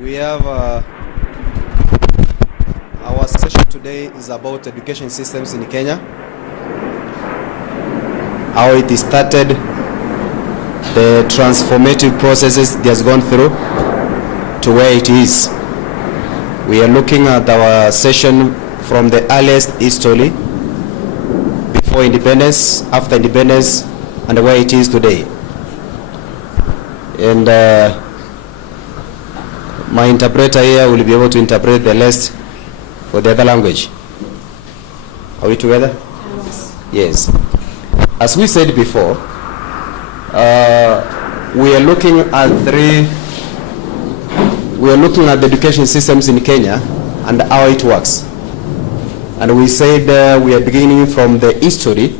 We have our session today is about education systems in Kenya, how it started, the transformative processes it has gone through to where it is. We are looking at our session from the earliest history, before independence, after independence, and where it is today. And my interpreter here will be able to interpret the rest for the other language. Are we together? Yes. As we said before, we are looking at the education systems in Kenya and how it works. And we said we are beginning from the history.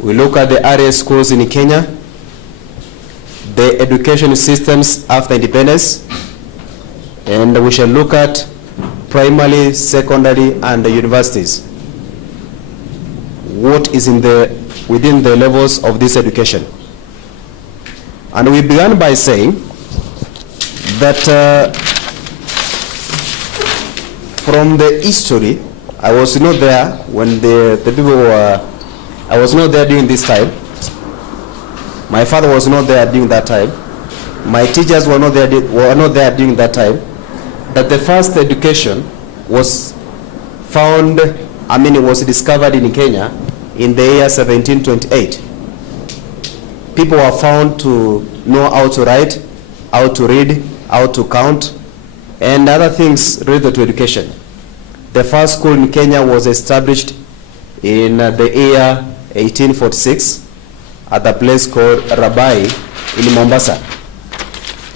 We look at the earliest schools in Kenya, the education systems after independence, and we shall look at primary, secondary, and the universities. What is within the levels of this education? And we began by saying that from the history, I was not there when the people were, I was not there during this time. My father was not there during that time. My teachers were not there during that time. That the first education was found, it was discovered in Kenya in the year 1728. People were found to know how to write, how to read, how to count, and other things related to education. The first school in Kenya was established in the year 1846 at a place called Rabai in Mombasa.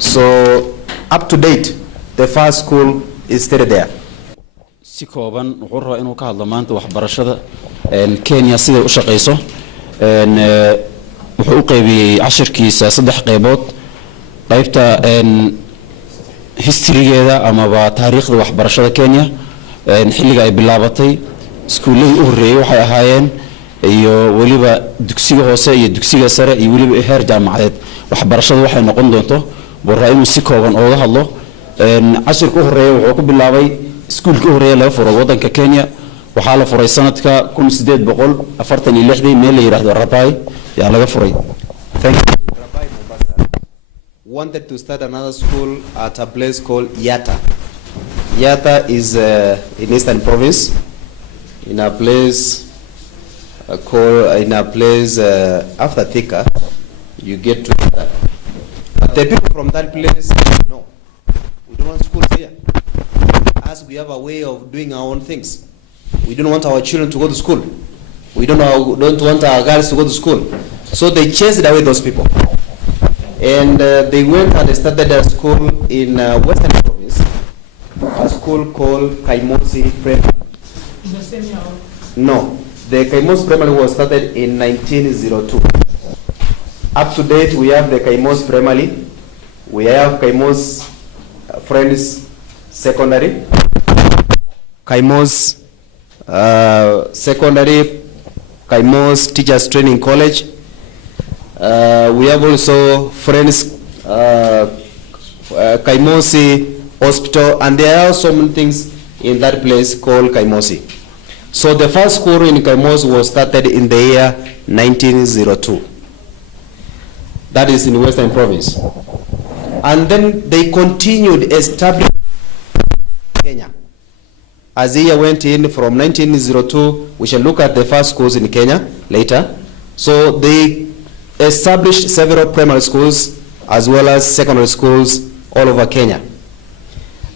So up to date, the first school is still there. Si kooban wuxuu rabaa inuu ka hadlo maanta waxbarashada Kenya sida u shaqeyso wuxuu u qaybiyay cashirkiisa saddex qaybood qaybta historygeeda ama taariikhda waxbarashada Kenya xilliga ay bilaabatay iskuuladii u horeeyay waxay ahaayeen iyo waliba dugsiga hoose iyo dugsiga sare iyo waliba heer jaamacadeed waxbarashada waxay noqon doonto buu inuu si kooban uga hadlo cashirka u horeeyay wuxuu ku bilaabay iskuulka u horeeyay laga furo wadanka Kenya waxaa la furay sanadka 1846 meel la yiraahdo Rabai yaa laga furay. Thank you. Rabai Mombasa wanted to start another school at a place called Yatta. Yatta is in Eastern Province, in a place after Thika, you get to that. But the people from that place, no, we don't want schools here. As we have a way of doing our own things. We don't want our children to go to school. We don't want our girls to go to school. So they chased away those people. And they went and started a school in Western Province, a school called Kaimosi Primary. The same year? No, the Kaimosi Primary was started in 1902. Up to date, we have the Kaimosi Primary. We have Kaimosi Friends Secondary, Kaimosi Secondary, Kaimosi Teachers Training College. We have also Friends Kaimosi Hospital, and there are so many things in that place called Kaimosi. So the first school in Kaimosi was started in the year 1902. That is in Western Province. And then they continued establishing Kenya. As the year went in from 1902, we shall look at the first schools in Kenya later. So they established several primary schools as well as secondary schools all over Kenya.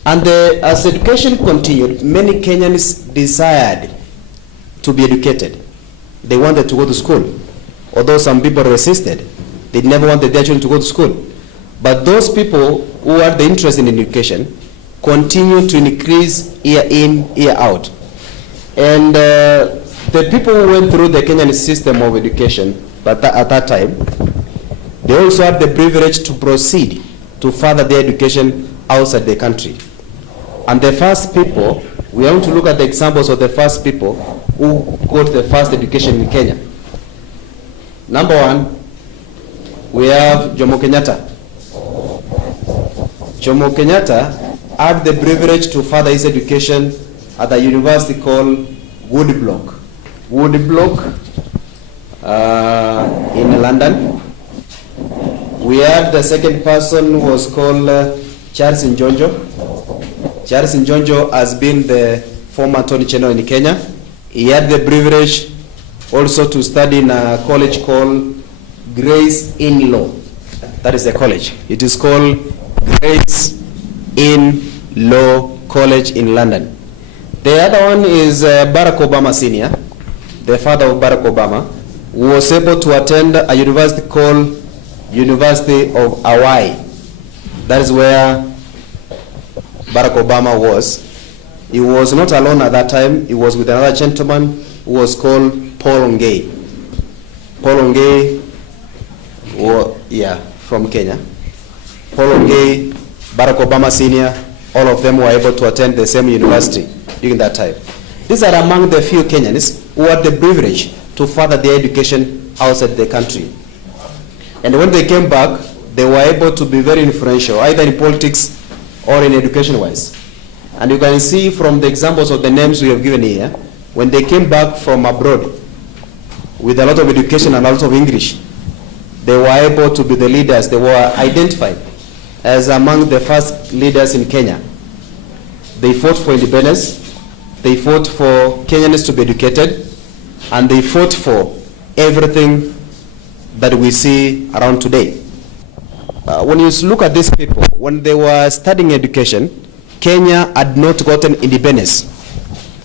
And as education continued, many Kenyans desired to be educated. They wanted to go to school. Although some people resisted, they never wanted their children to go to school. But those people who had the interest in education continued to increase year in, year out. And the people who went through the Kenyan system of education, but at that time, they also had the privilege to proceed to further their education outside the country. And the first people, we want to look at the examples of the first people who got the first education in Kenya. Number one, we have Jomo Kenyatta. Jomo Kenyatta had the privilege to further his education at a university called Woodblock. Woodblock in London. We had the second person who was called Charles Njonjo. Charles Njonjo has been the former Attorney General in Kenya. He had the privilege also to study in a college called Grace Inn Law. That is the college. It is called Grace Inn Law College in London. The other one is Barack Obama Sr., the father of Barack Obama, who was able to attend a university called University of Hawaii. That is where Barack Obama was. He was not alone at that time. He was with another gentleman who was called Paul Ongei. Paul Ongei, from Kenya. Paul Ongei, Barack Obama Sr., all of them were able to attend the same university during that time. These are among the few Kenyans who had the privilege to further their education outside the country. And when they came back, they were able to be very influential, either in politics or in education-wise. And you can see from the examples of the names we have given here, when they came back from abroad with a lot of education and a lot of English, they were able to be the leaders. They were identified as among the first leaders in Kenya. They fought for independence, they fought for Kenyans to be educated, and they fought for everything that we see around today. When you look at these people, when they were studying education, Kenya had not gotten independence.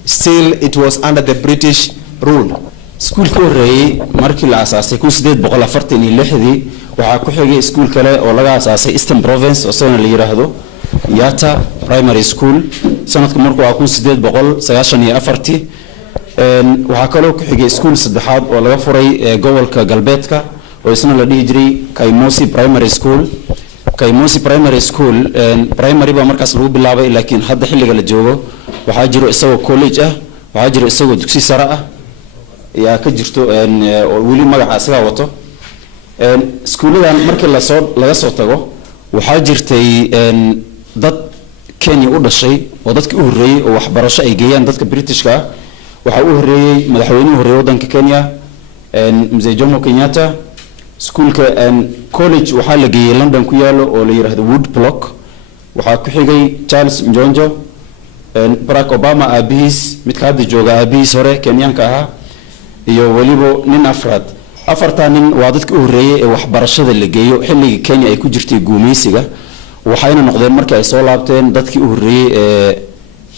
Still, it was under the British rule. School korey markii la asaasay 1846 waxa ku xigay school kale oo laga asaasay Eastern Province oo soo la yiraahdo Yata Primary School sanadka markuu waa 1894 waxa kale oo ku xigay school saddexaad oo laga furay gobolka galbeedka oo isna la dhihi jiray Kaimosi Primary School. Kaimosi Primary School primary ba markaas lagu bilaabay laakiin hadda xilliga la joogo waxa jiro isagoo college ah waxa jiro isagoo dugsi sare ah yaa ka jirto wali magaca asaga wato schooladan markii laga soo tago waxa jirtay dad Kenya u dhashay oo dadkii u horeeyay oo waxbarasho ay geeyaan dadka Britishka waxa u horeeyay madaxweynaha horeeyay wadanka Kenya Mzee Jomo Kenyatta. Schoolka college waxa la geeyay London ku yaalo oo la yiraahdo Woodblock. Waxa ku xigay Charles Njonjo, Barack Obama aabis mid ka hadda jooga aabis hore Kenyanka ah iyo waliba nin afartan nin waa dadkii u horeeyay ee waxbarashada la geeyo xilliga Kenya ay ku jirtay guumeysiga waxayna noqdeen markii ay soo laabteen dadkii u horeeyay ee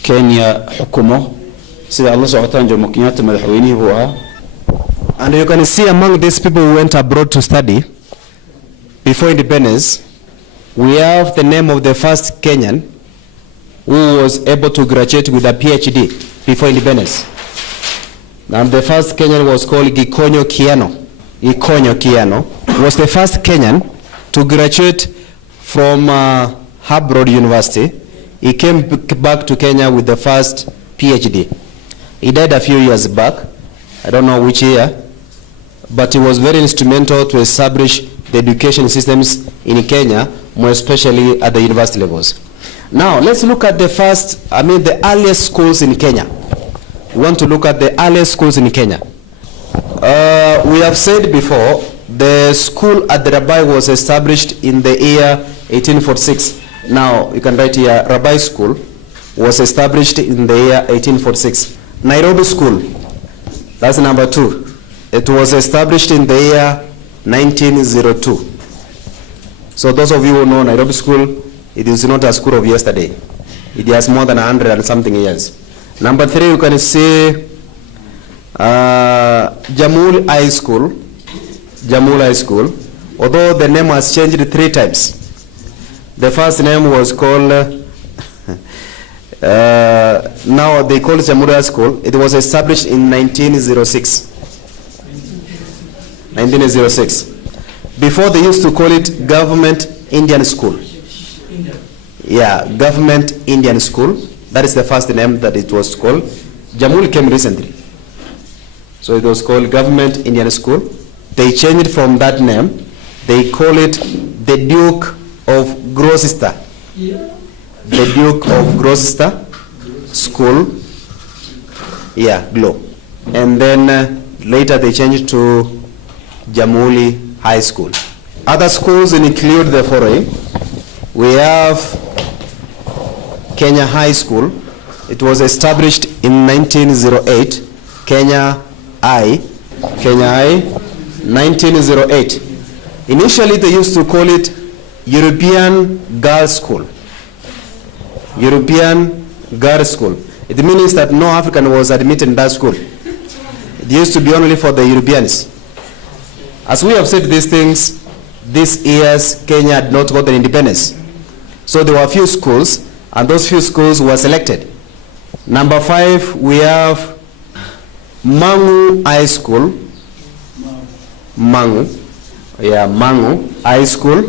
Kenya xukumo sida alla socotaan Jomo Kenyatta madaxweynihii buu ahaa. And you can see among these people who went abroad to study before independence, we have the name of the first Kenyan who was able to graduate with a PhD before independence. And the first Kenyan was called Gikonyo Kiano. Gikonyo Kiano was the first Kenyan to graduate from Harvard University. He came back to Kenya with the first PhD. He died a few years back. I don't know which year, but he was very instrumental to establish the education systems in Kenya, more especially at the university levels. Now, let's look at the earliest schools in Kenya. We want to look at the earliest schools in Kenya. We have said before, the school at the Rabai was established in the year 1846. Now, you can write here, Rabai School was established in the year 1846. Nairobi School, that's number 2. It was established in the year 1902. So those of you who know Nairobi School, it is not a school of yesterday. It has more than 100 and something years. Number 3, you can see Jamul High School. Jamul High School. Although the name has changed 3 times. The first name was called, now they call it Jamul High School. It was established in 1906. 1906. Before they used to call it Government Indian School. Yeah, Government Indian School. That is the first name that it was called. Jamul came recently. So it was called Government Indian School. They changed it from that name. They call it the Duke of Gloucester The Duke of Gloucester School. Yeah, Glow. And then later they changed to Jamhuri High School. Other schools include the following. We have Kenya High School. It was established in 1908. Kenya I, 1908. Initially they used to call it European Girls' School. European Girls' School. It means that no African was admitted in that school. It used to be only for the Europeans. As we have said these things, these years Kenya had not gotten independence. So there were a few schools, and those few schools were selected. Number 5, we have Mangu High School. Mangu High School,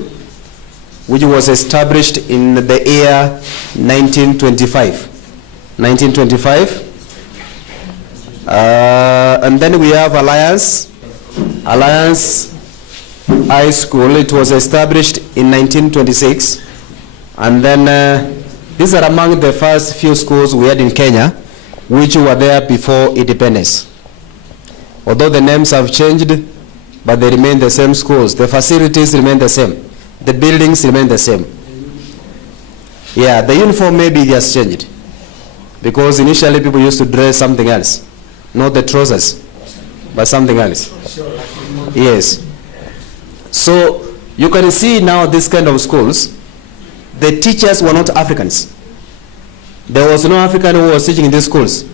which was established in the year 1925. And then we have Alliance High School. It was established in 1926. And then these are among the first few schools we had in Kenya, which were there before independence. Although the names have changed, but they remain the same schools. The facilities remain the same. The buildings remain the same. Yeah, the uniform maybe just changed, because initially people used to dress something else, not the trousers, but something else. Yes. So you can see now this kind of schools, the teachers were not Africans. There was no African who was teaching in these schools.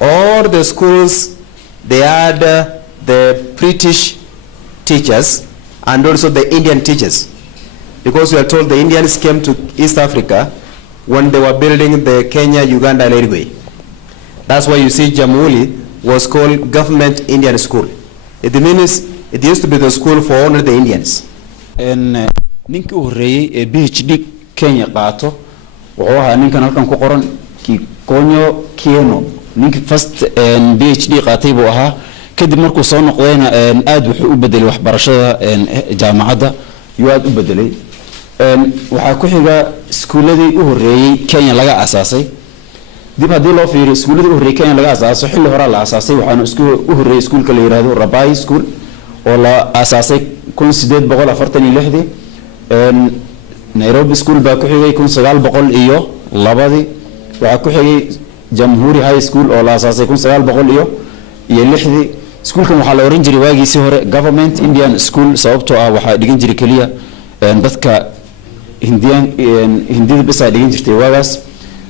All the schools, they had the British teachers and also the Indian teachers, because we are told the Indians came to East Africa when they were building the Kenya-Uganda railway. That's why you see Jamhuri was called Government Indian School. It means it used to be the school for only the Indians. And ninki u horeeyay PhD Kenya qaato wuxuu ahaa ninkan halkan ku qoran Kikonyo Kieno. Ninki first PhD qaatay buu ahaa, kadib markuu soo noqdayna aad wuxuu u bedelay waxbarashada jaamacadda iyo aad u bedelay. Waxaa ku xiga iskuuladii u horeeyay Kenya laga asaasay. dib haddii loo fiiriyo iskuuladii u horeeyay Kenya laga asaasay xilli hore la asaasay, waxaana u horeeyay iskuulka la yiraahdo Rabai School oo la asaasay 1846. Nairobi School baa ku xigay 1902. waxaa ku xigay Jamhuri High School oo la asaasay 1906. iskuulkan waxaa la oran jiray waagiisii hore Government Indian School, sababtoo ah waxaa dhigan jiray kaliya dadka hindida bas ay dhigan jirtay waagaas.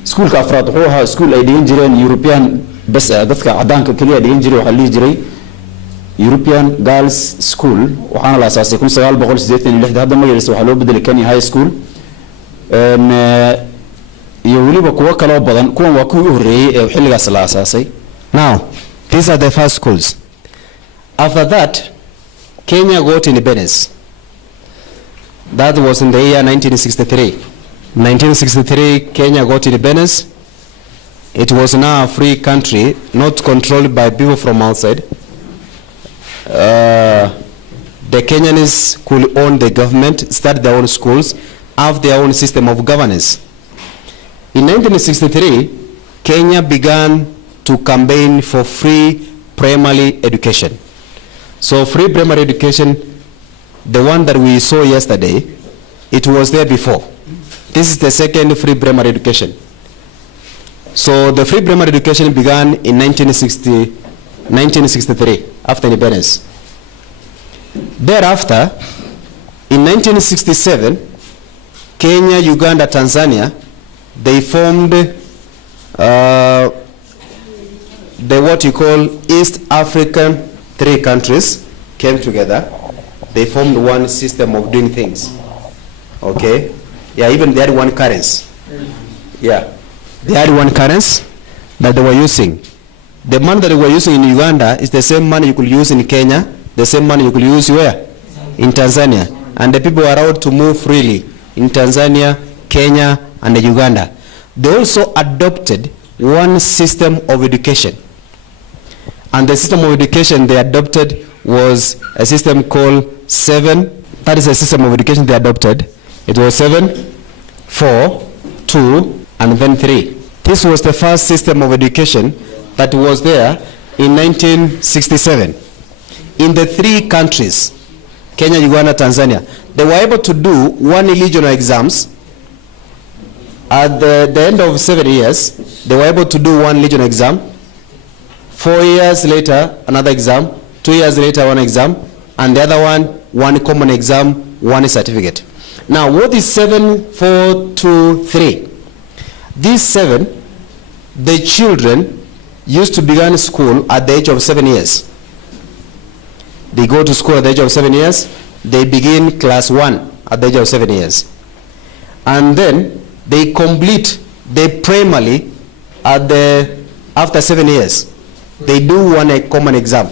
iskuulka afraad wuxuu ahaa iskuul ay dhigan jireen European bas, dadka cadaanka kaliya dhigan jiray, waxaa la dhihi jiray European Girls School, waxaana la asaasay 1986. hadda magaciisa waxaa loo bedelay Kenya High School. iyo waliba kuwa kale badan, kuwan waa kuwii u horeeyay ee xilligaas la asaasay. Now, these are the first schools. After that, Kenya got independence. That was in the year 1963. 1963, Kenya got independence. It was now a free country, not controlled by people from outside. The Kenyans could own the government, start their own schools, have their own system of governance. In 1963, Kenya began to campaign for free primary education. So free primary education, the one that we saw yesterday, it was there before. This is the second free primary education. So the free primary education began in 1963, after independence. Thereafter, in 1967, Kenya, Uganda, Tanzania, they formed the what you call East African 3 countries came together. They formed one system of doing things. Okay? Yeah, even they had one currency. Yeah. They had one currency that they were using. The money that they were using in Uganda is the same money you could use in Kenya, the same money you could use where? In Tanzania. And the people were allowed to move freely in Tanzania, Kenya, and Uganda. They also adopted one system of education. And the system of education they adopted was a system called 7. That is a system of education they adopted. It was 7, 4, 2, and then 3. This was the first system of education that was there in 1967. In the 3 countries, Kenya, Uganda, Tanzania, they were able to do 1 regional exams. At the end of 7 years, they were able to do 1 regional exam. 4 years later, another exam. 2 years later, 1 exam. And the other one common exam, 1 certificate. Now, what is 7, 4, 2, 3? These 7, the children used to begin school at the age of 7 years. They go to school at the age of 7 years. They begin class 1 at the age of 7 years. And then they complete the primary after 7 years. They do 1 common exam.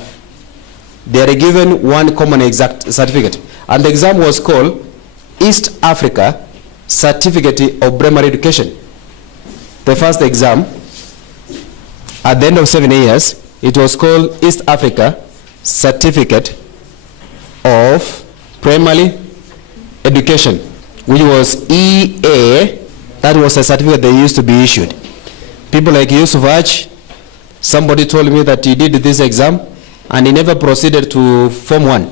They are given 1 common exact certificate. And the exam was called East Africa Certificate of Primary Education. The first exam, at the end of 7 years, it was called East Africa Certificate of Primary Education, which was EA. That was a certificate that used to be issued. People like Yusuf Haj, somebody told me that he did this exam and he never proceeded to Form 1.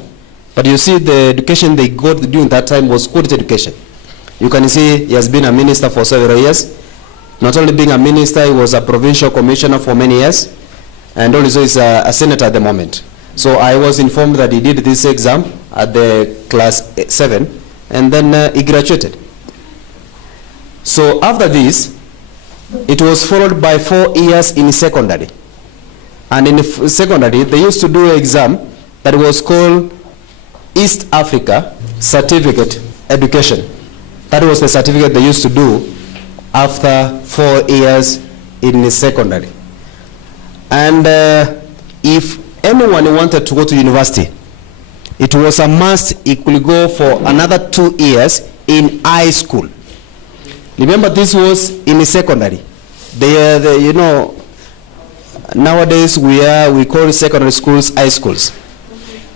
But you see, the education they got during that time was quality education. You can see he has been a minister for several years. Not only being a minister, he was a provincial commissioner for many years, and also is a senator at the moment. So I was informed that he did this exam at the class 7, and then he graduated. So after this, it was followed by 4 years in secondary. And in secondary, they used to do an exam that was called East Africa Certificate Education. That was the certificate they used to do after 4 years in secondary. And if anyone wanted to go to university, it was a must. He could go for another 2 years in high school. Remember, this was in secondary. You know, nowadays we call secondary schools high schools.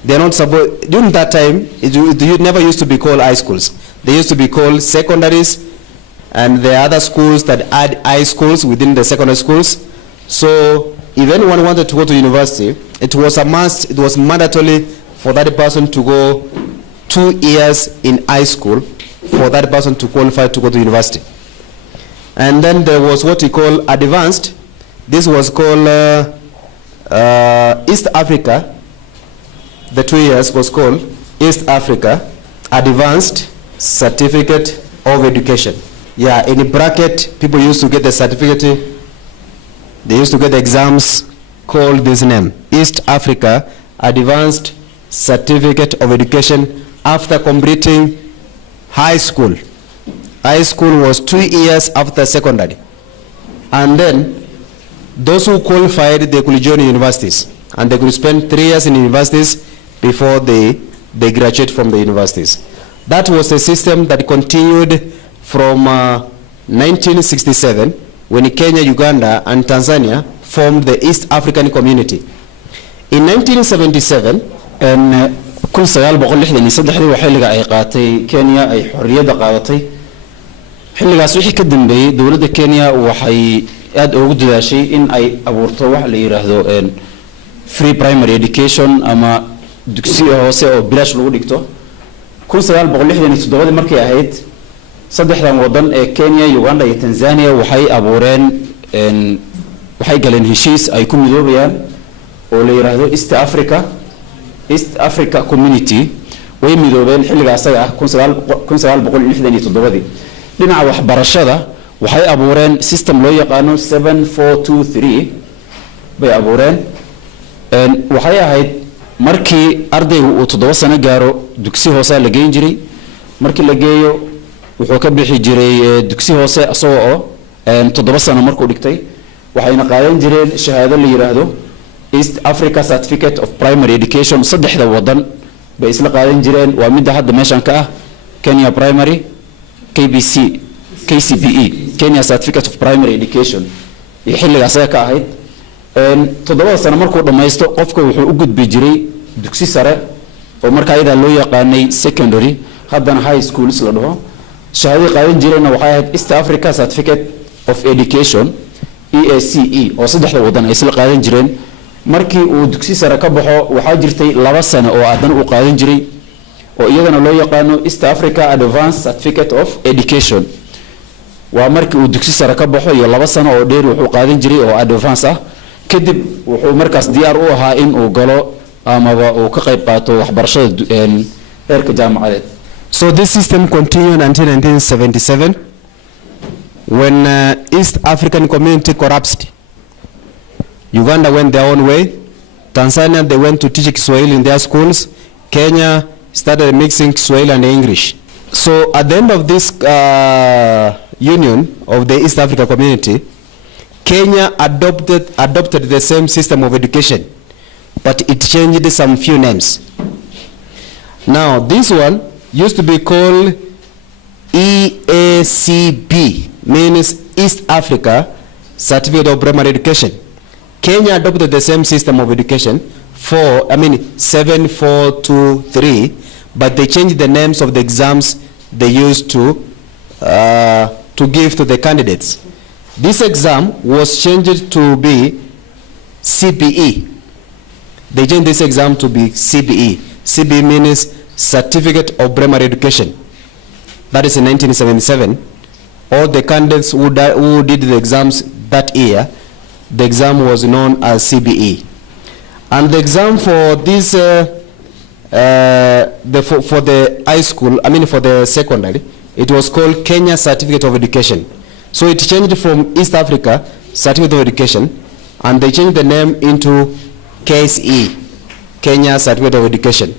They're not supposed, during that time, it never used to be called high schools. They used to be called secondaries, and there are other schools that add high schools within the secondary schools. So if anyone wanted to go to university, it was a must, it was mandatory for that person to go 2 years in high school for that person to qualify to go to university. And then there was what we call advanced. This was called East Africa. The 2 years was called East Africa Advanced Certificate of Education. Yeah, in the bracket, people used to get the certificate. They used to get the exams called this name, East Africa Advanced Certificate of Education, after completing high school. High school was 2 years after secondary. And then those who qualified, they could join universities. And they could spend 3 years in universities before they graduate from the universities. That was a system that continued from 1967, when Kenya, Uganda, and Tanzania formed the East African Community. In 1977, كل سجال بقول لحد إني صدق حدي وحلقة أي قاتي كينيا أي حرية قاعدتي حلقة سويحي كدم بي دولة كينيا وحي أد أوجد ذا شيء إن أي أبورتوح اللي يرهدو إن free primary education أما دكسي هو سو بلاش لو دكتور كل سجال بقول لحد إني صدق هذا مركي أهيد صدق حدا وطن كينيا يوغندا تنزانيا وحي أبورين إن وحي قالن هشيس أي كم دوريان واللي يرهدو East Africa Community way midoobeen xilliga asaga ah 1967 dhinaca waxbarashada waxay abuureen system loo yaqaano 7423 bay abuureen waxay ahayd markii ardaygu uu 7 sano gaaro dugsi hoose la geyn jiray markii la geeyo wuxuu ka bixi jiray dugsi hoose asagoo 7 sano markuu dhigtay waxayna qaadan jireen shahaado la yiraahdo East Africa Certificate of Primary Education saddexda wadan bay isla qaadan jireen waa mid hadda meeshan ka ah Kenya Primary KCPE Kenya Certificate of Primary Education iyo xilligaas ay ka ahayd 7 sano markuu dhameysto qofka wuxuu u gudbi jiray dugsi sare oo markaa iyada loo yaqaanay secondary haddana high schools la dhaho shahaadada qaadan jireenna waxay ahayd East Africa Certificate of Education EACE oo saddexda wadan ay isla qaadan jireen markii uu dugsi sare ka baxo waxaa jirtay 2 sano oo aadan u qaadan jiray oo iyadana loo yaqaano East Africa Advanced Certificate of Education waa markii uu dugsi sare ka baxo iyo 2 sano oo dheer wuxuu qaadan jiray oo advance ah kadib wuxuu markaas diyaar u ahaa in uu galo amaba uu ka qayb qaato waxbarashada heerka jaamacadeed. So this system continued until 1977 when East African community collapsed. Uganda went their own way. Tanzania, they went to teach Kiswahili in their schools. Kenya started mixing Kiswahili and English. So at the end of this union of the East Africa community, Kenya adopted the same system of education, but it changed some few names. Now this one used to be called EACB, means East Africa Certificate of Primary Education. Kenya adopted the same system of education 7423, but they changed the names of the exams they used to give to the candidates. This exam was changed to be CBE. They changed this exam to be CBE. CBE means Certificate of Primary Education. That is in 1977. All the candidates who did the exams that year, the exam was known as CBE. And the exam for this, for the high school, for the secondary, it was called Kenya Certificate of Education. So it changed from East Africa Certificate of Education, and they changed the name into KSE, Kenya Certificate of Education.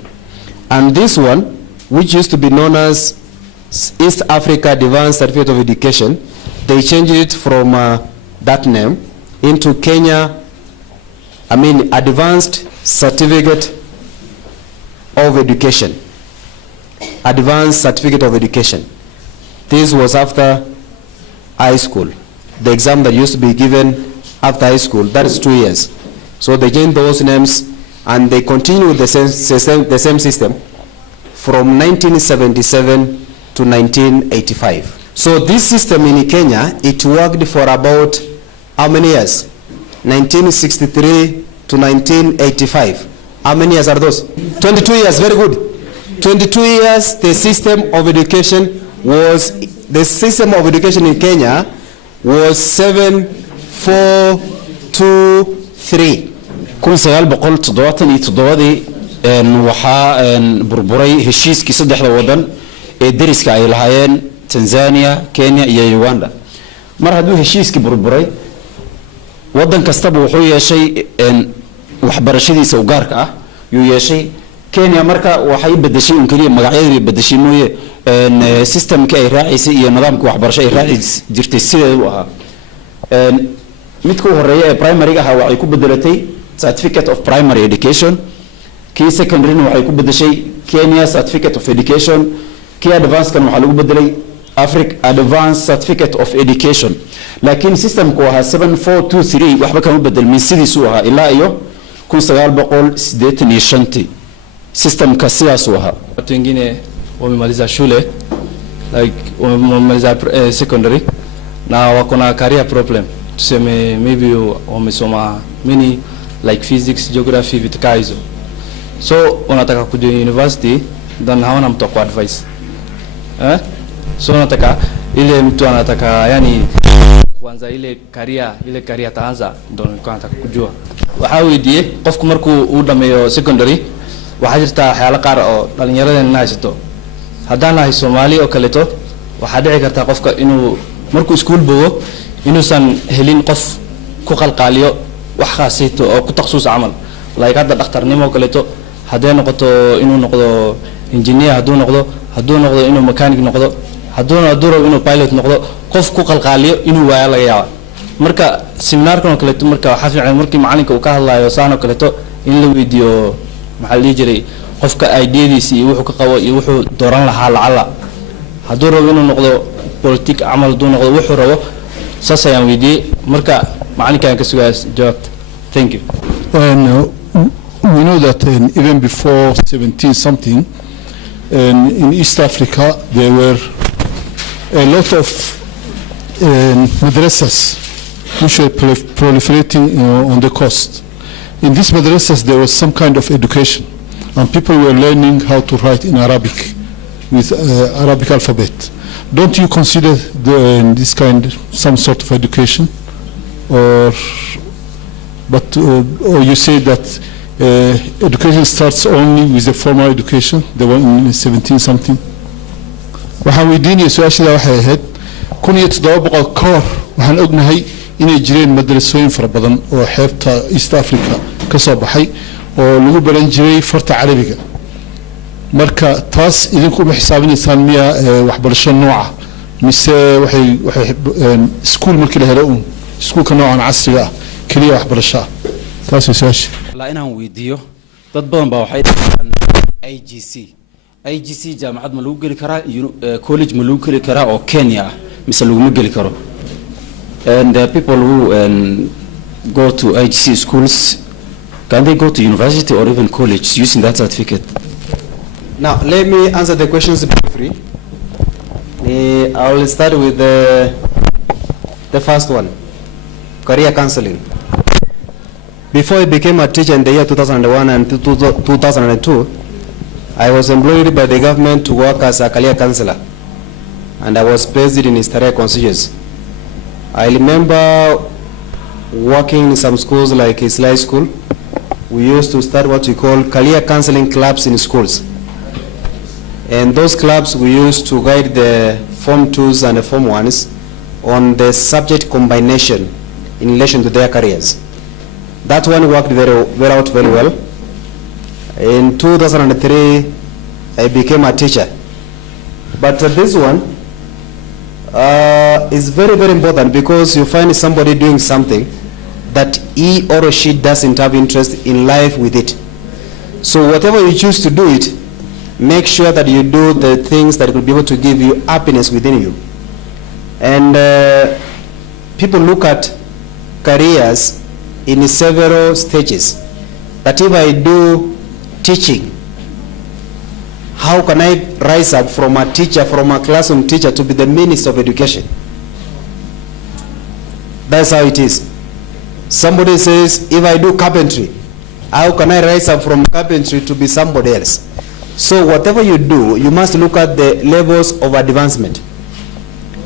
And this one, which used to be known as East Africa Advanced Certificate of Education, they changed it from that name into Kenya, Advanced Certificate of Education. Advanced Certificate of Education. This was after high school. The exam that used to be given after high school, that is 2 years. So they changed those names and they continue with the same system from 1977 to 1985. So this system in Kenya, it worked for about how many years? 1963 to 1985. How many years are those? 22 years, very good. 22 years, the system of education in Kenya was 7423. 1977 waxaa burburay heshiiskii saddexda wadan ee dariska ay lahaayeen Tanzania, Kenya iyo Uganda. Mar hadduu heshiiskii burburay, wadan kastaba wuxuu yeeshay waxbarashadiisa u gaarka ah yuu yeeshay. Kenya marka waxay bedeshay in kaliya magacyada bedeshay mooye systemka ay raacisay iyo nidaamka waxbarasho ay raacis jirtay sideedu ahaa. Midka horeeya ee primary ah waxay ku bedelatay Certificate of Primary Education. Kii secondary waxay ku bedeshay Kenya Certificate of Education. Kii advanced kan waxa lagu bedelay Africa Advanced Certificate of Education. Laakiin systemku waa 7423 waxba kama bedelmin sidiisu ahaa ilaa iyo 1985. Systemka sidaas ahaa. Watu wengine wamemaliza shule like wamemaliza secondary na wako na career problem. Tuseme maybe wamesoma many like physics, geography, vitu kama hizo. So unataka kuja university then hawana mtu kwa advice. So unataka ile mtu anataka yani kuanza ile career taanza ndio nilikuwa nataka kujua. Waxa weydiyay qofku markuu uu dhameeyo secondary waxa jirta waxyaalo qaar oo dhalinyaradeenna haysto. Haddaan nahay Soomaali oo kaleeto waxa dhici karta qofka inuu markuu iskuul bogo inuusan helin qof ku qalqaaliyo wax khaasito oo ku takhasuus amal. Like hadda dhakhtarnimo kaleeto haddii noqoto inuu noqdo engineer, hadduu noqdo inuu mechanic noqdo, hadduu inuu pilot noqdo, qof ku qalqaaliyo inuu waayo laga yaabo. Marka seminaarkan kaleeto marka waxa fiican markii macalinka uu ka hadlayo saano kaleeto in la weydiiyo maxaa la jiray qofka ideadiisa iyo wuxuu ka qabo iyo wuxuu dooran lahaa lacala. Hadduu rabo inuu noqdo politic amal, hadduu noqdo wuxuu rabo saas ayaan weydiiyay marka macalinkan ka sugaas jawaabta. Thank you. We know that even before 17 something in East Africa there were a lot of madrasas which were proliferating on the coast. In these madrasas, there was some kind of education, and people were learning how to write in Arabic with Arabic alphabet. Don't you consider this kind some sort of education, or you say that education starts only with the formal education, the one in 17 something? waxaan weydiinaya su-aashada waxay ahayd 1700 ka hor waxaan ognahay inay jireen madrasooyin fara badan oo xeebta East Africa ka soo baxay oo lagu baran jiray farta Carabiga. marka taas idinku ma xisaabinaysaan miya waxbarasho nooca mise waxay school markii la helo schoolka noocan casriga ah kaliya waxbarasho taas su-aasha la inaan weydiiyo dad badan baa waxay dhahaan IGC jaamacad ma lagu geli karaa college ma lagu geli karaa oo Kenya ah mise lagu geli karo, and people who go to IGC schools, can they go to university or even college using that certificate? Now let me answer the questions briefly. I will start with the first one, career counseling. Before I became a teacher in the year 2001 and 2002, I was employed by the government to work as a career counselor, and I was based in Istaria constituency. I remember working in some schools like Islay School. We used to start what we call career counseling clubs in schools. And those clubs, we used to guide the Form 2s and the Form 1s on the subject combination in relation to their careers. That one worked very well. In 2003, I became a teacher. But this one is very important, because you find somebody doing something that he or she doesn't have interest in life with it. So whatever you choose to do it, make sure that you do the things that will be able to give you happiness within you. And people look at careers in several stages. That if I do teaching, how can I rise up from a teacher, from a classroom teacher, to be the Minister of Education? That's how it is. Somebody says, if I do carpentry, how can I rise up from carpentry to be somebody else? So whatever you do, you must look at the levels of advancement.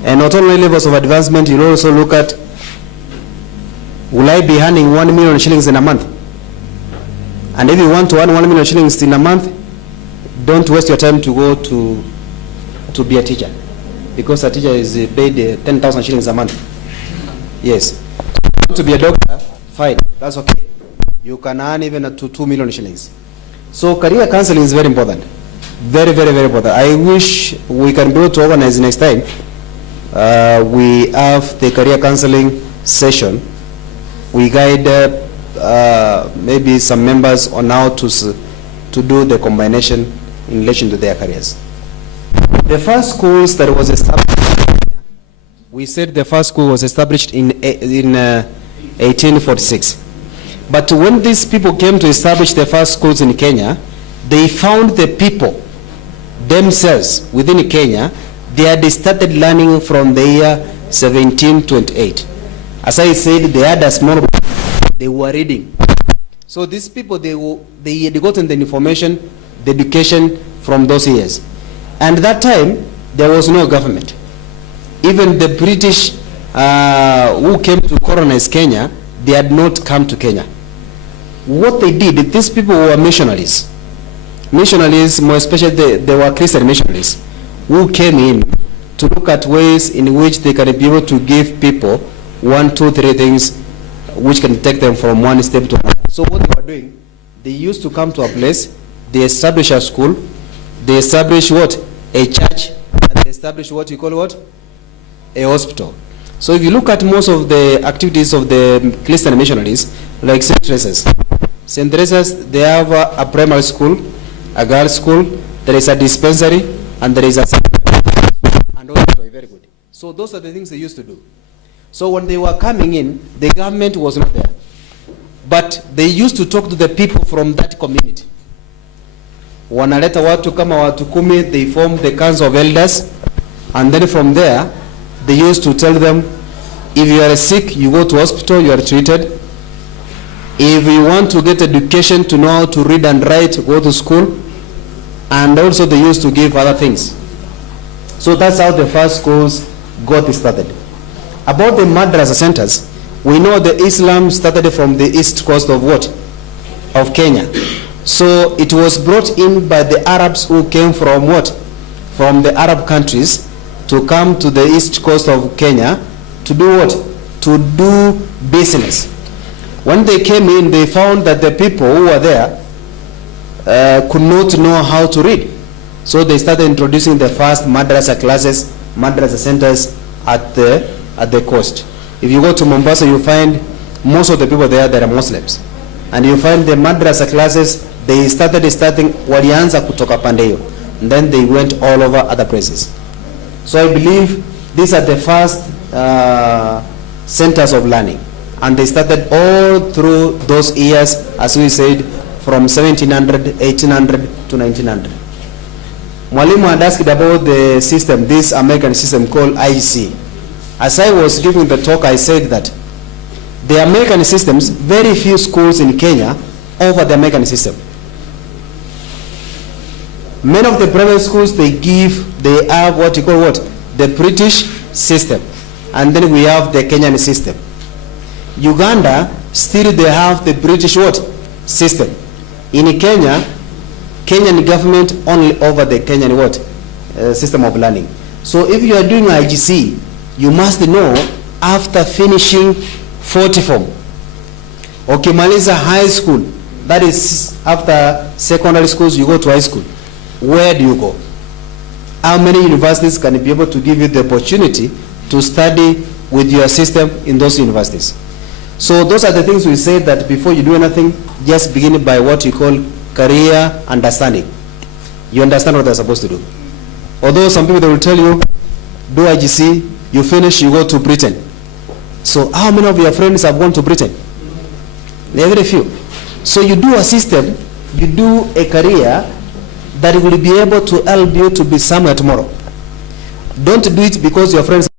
And not only levels of advancement, you also look at, will I be earning 1 million shillings in a month? And if you want to earn 1 million shillings in a month, don't waste your time to go to be a teacher, because a teacher is paid 10,000 shillings a month. Yes. To be a doctor, fine, that's okay. You can earn even up to 2 million shillings. So career counseling is very important. Very important. I wish we can be able to organize next time. We have the career counseling session. We guide maybe some members on how to do the combination in relation to their careers. The first schools that was established, we said the first school was established in 1846. But when these people came to establish the first schools in Kenya, they found the people themselves within Kenya, they had started learning from the year 1728. As I said, they had a small book, they were reading. So these people, they had gotten the information, the education from those years. And that time, there was no government. Even the British who came to colonize Kenya, they had not come to Kenya. What they did, these people were missionaries. Missionaries, more especially they were Christian missionaries, who came in to look at ways in which they can be able to give people 1, 2, 3 things which can take them from one step to another. So what they were doing, they used to come to a place, they establish a school, they establish what? A church, and they establish what you call what? A hospital. So if you look at most of the activities of the Christian missionaries, like St. Teresa's. St. Teresa's, they have a primary school, a girls' school, there is a dispensary, and there is a and hospital. Very good. So those are the things they used to do. So when they were coming in, the government was not there. But they used to talk to the people from that community. Wanaleta watu kama watu 10, they formed the council of elders. And then from there, they used to tell them, if you are sick, you go to hospital, you are treated. If you want to get education to know how to read and write, go to school. And also they used to give other things. So that's how the first schools got started. About the madrasa centers, we know the Islam started from the east coast of what? Of Kenya. So it was brought in by the Arabs who came from what? From the Arab countries to come to the east coast of Kenya to do what? To do business. When they came in, they found that the people who were there could not know how to read. So they started introducing the first madrasa classes, madrasa centers at the coast. If you go to Mombasa, you find most of the people there that are Muslims. And you find the madrasa classes, they starting walianza kutoka pande hiyo. And then they went all over other places. So I believe these are the first centers of learning. And they started all through those years, as we said, from 1700, 1800 to 1900. Mwalimu had asked about the system, this American system called IC. As I was giving the talk, I said that the American systems, very few schools in Kenya offer the American system. Many of the private schools, they have what you call what? The British system. And then we have the Kenyan system. Uganda, still they have the British what? System. In Kenya, Kenyan government only over the Kenyan what? System of learning. So if you are doing IGC, you must know after finishing 40 form. Okay, Maliza high school, that is after secondary schools, you go to high school. Where do you go? How many universities can be able to give you the opportunity to study with your system in those universities? So those are the things we say that before you do anything, just begin by what you call career understanding. You understand what they're supposed to do. Although some people, they will tell you, do IGC, you finish, you go to Britain. So how many of your friends have gone to Britain? Very few. So you do a system, you do a career that will be able to help you to be somewhere tomorrow. Don't do it because your friends